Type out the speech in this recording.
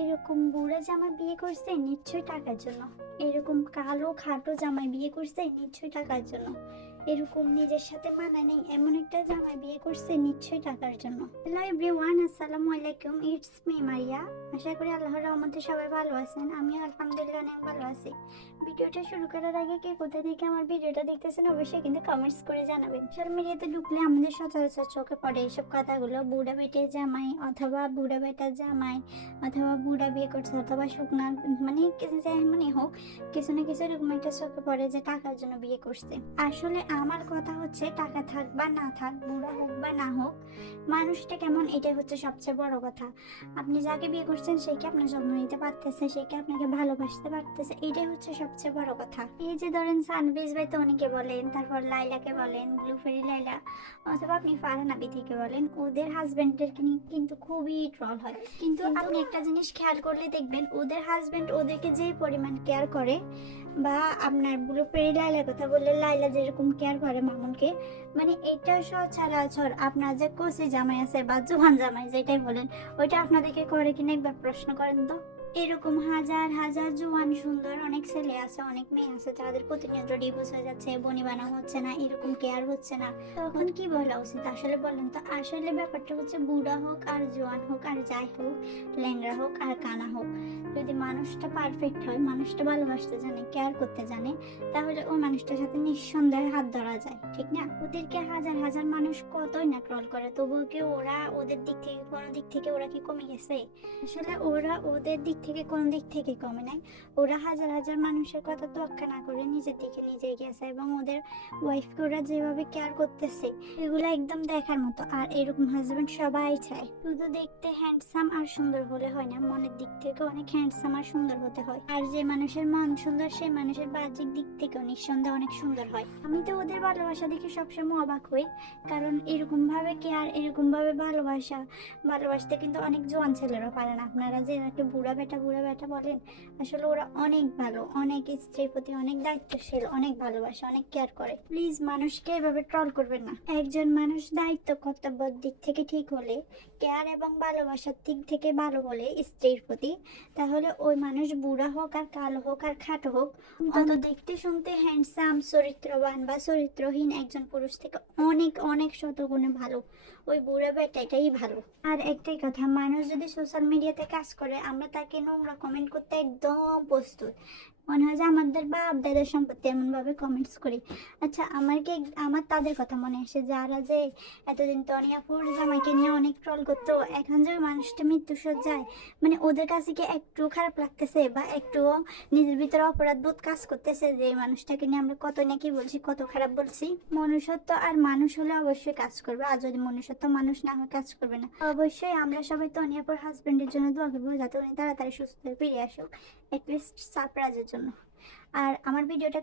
এরকম বুড়া জামা বিয়ে করছে নিশ্চয়ই টাকার জন্য। এরকম কালো খাটো জামাই বিয়ে করছে নিশ্চয়ই টাকার জন্য। এরকম নিজের সাথে মানায় নেই এমন একটা জামাই বিয়ে করছে নিশ্চয়ই টাকার জন্য। হ্যালো এভরিওয়ান, আসসালামু আলাইকুম, ইটস মি মারিয়া। আশা করি আল্লাহর রহমতে সবাই ভালো আছেন। আমি আলহামদুলিল্লাহ অনেক ভালো আছি। ভিডিওটা শুরু করার আগে কে কোথা থেকে আমার ভিডিওটা দেখতেছেন অবশ্যই কিন্তু কমেন্টস করে জানাবেন। সোশ্যাল মিডিয়াতে ঢুকলে আমাদের সচরাচর চোখে পড়ে এইসব কথাগুলো, বুড়া বেটে জামাই অথবা বুড়া বেটা জামাই অথবা বুড়া বিয়ে করছে অথবা শুকনা, মানে কিছু যেমনই হোক কিছু না কিছু এরকম একটা চোখে পড়ে যে টাকার জন্য বিয়ে করছে। আসলে আমার কথা হচ্ছে টাকা থাক বা না থাক, বুড়া হোক বা না হোক, মানুষটা কেমন এটাই হচ্ছে সবচেয়ে বড় কথা। আপনি যাকে বিয়ে করছেন সে কি আপনার যত্ন নিতে পারতেছে, সে কি আপনাকে ভালোবাসতে পারতেছে, এটাই হচ্ছে সবচেয়ে বড় কথা। এই যে ধরেন সানবিজ ভাই তো অনেকে বলেন, তারপর লাইলাকে বলেন, ব্লুফেরি লাইলা, অথবা আপনি ফারহান আবি থেকে বলেন, ওদের হাজবেন্ডের কিন্তু খুবই ট্রল হয়। কিন্তু আপনি একটা জিনিস খেয়াল করলে দেখবেন ওদের হাজবেন্ড ওদেরকে যে পরিমাণ কেয়ার করে, বা আপনার ব্লুফেরি লাইলার কথা বললে লাইলা যেরকম কেয়ার করে মামুনকে, মানে এটা সচরাচর আপনার যে কচি জামাই আছে বা জোয়ান জামাই যেটাই বলেন, ওইটা আপনাদেরকে করে কিনা একবার প্রশ্ন করেন তো। এরকম হাজার হাজার জোয়ান সুন্দর অনেক ছেলে আছে, অনেক মেয়ে আছে যাদের প্রতিনিয়ত ডিভোর্স হয়ে যাচ্ছে, বনি বানা হচ্ছে না, এরকম কেয়ার হচ্ছে না, তখন কি বলা উচিত আসলে বলেন তো? আসলে ব্যাপারটা হচ্ছে বুড়া হোক আর জোয়ান হোক আর যাই হোক, ল্যাংড়া হোক আর কানা হোক, যদি মানুষটা পারফেক্ট হয়, মানুষটা ভালোবাসতে জানে, কেয়ার করতে জানে, তাহলে ওই মানুষটার সাথে নিঃসন্দেহে হাত ধরা যায়, ঠিক না? ওদেরকে হাজার হাজার মানুষ কতই না ট্রল করে, তবুও কি ওরা ওদের দিক থেকে কোনো দিক থেকে ওরা কি কমে গেছে? আসলে ওরা ওদের দিক থেকে কোন দিক থেকে কমে নাই। ওরা হাজার হাজার মানুষের কথা তোয়াক্কা না করে নিজের দিকে নিজে গেছে, এবং ওদের ওয়াইফকে ওরা যেভাবে কেয়ার করতেছে এগুলো একদম দেখার মতো। আর এরকম হাজবেন্ড সবাই চায়। শুধু দেখতে হ্যান্ডসাম আর সুন্দর হলে হয় না, মনের দিক থেকে অনেক হ্যান্ডসাম আর সুন্দর হতে হয়। আর যে মানুষের মন সুন্দর সেই মানুষের বাহ্যিক দিক থেকেও নিঃসন্দেহে অনেক সুন্দর হয়। আমি তো ওদের ভালোবাসা দেখে সবসময় অবাক হই, কারণ এরকম ভাবে কেয়ার, এরকম ভাবে ভালোবাসতে কিন্তু অনেক জোয়ান ছেলেরা পারে না। আপনারা যে এনাকে বুড়া বেটা বলেন, আসলে ওরা অনেক ভালো, অনেক স্ত্রীর প্রতি অনেক দায়িত্বশীল, অনেক ভালোবাসে, অনেক কেয়ার করে। প্লিজ মানুষকে এভাবে ট্রল করবেন না। একজন মানুষ দায়িত্ব কর্তব্যের দিক থেকে ঠিক হলে, কেয়ার এবং ভালোবাসার দিক থেকে ভালো হলে স্ত্রীর প্রতি, তাহলে ওই মানুষ বুড়া হোক আর কালো হোক আর খাটো হোক, অত দেখতে শুনতে হ্যান্ডসাম, চরিত্রবান বা চরিত্রহীন একজন পুরুষ থেকে অনেক অনেক শতগুণে ভালো ওই বুড়া বেটাটাই ভালো। আর একটাই কথা, মানুষ যদি সোশ্যাল মিডিয়াতে কাজ করে আমরা তাকে নোংরা কমেন্ট করতে একদম প্রস্তুত। মনে হয় যে আমাদের বাপ দাদার সম্পত্তি এমন ভাবে কমেন্টস করি। আচ্ছা, আমার তাদের কথা মনে আসে যারা যে এতদিন তনিয়াপুর জামাইকে নিয়ে অনেক ট্রল করতো, এখন যে মানুষটা মৃত্যুসজ্জায়, মানে ওদের কাছে কি একটু খারাপ লাগতেছে বা একটু নিজের ভিতরে অপরাধ বোধ কাজ করতেছে যে এই মানুষটাকে নিয়ে আমরা কত নাকি বলছি, কত খারাপ বলছি? মনুষ্যত্ব আর মানুষ হলে অবশ্যই কাজ করবে, আর যদি মনুষ্যত্ব মানুষ না হয় কাজ করবে না। অবশ্যই আমরা সবাই তনিয়াপুর হাজবেন্ডের জন্য দোয়া করবো যাতে উনি তাড়াতাড়ি সুস্থ হয়ে ফিরে আসুক, অ্যাটলিস্ট সারপ্রাইজের জন্য। আর আমার ভিডিওটা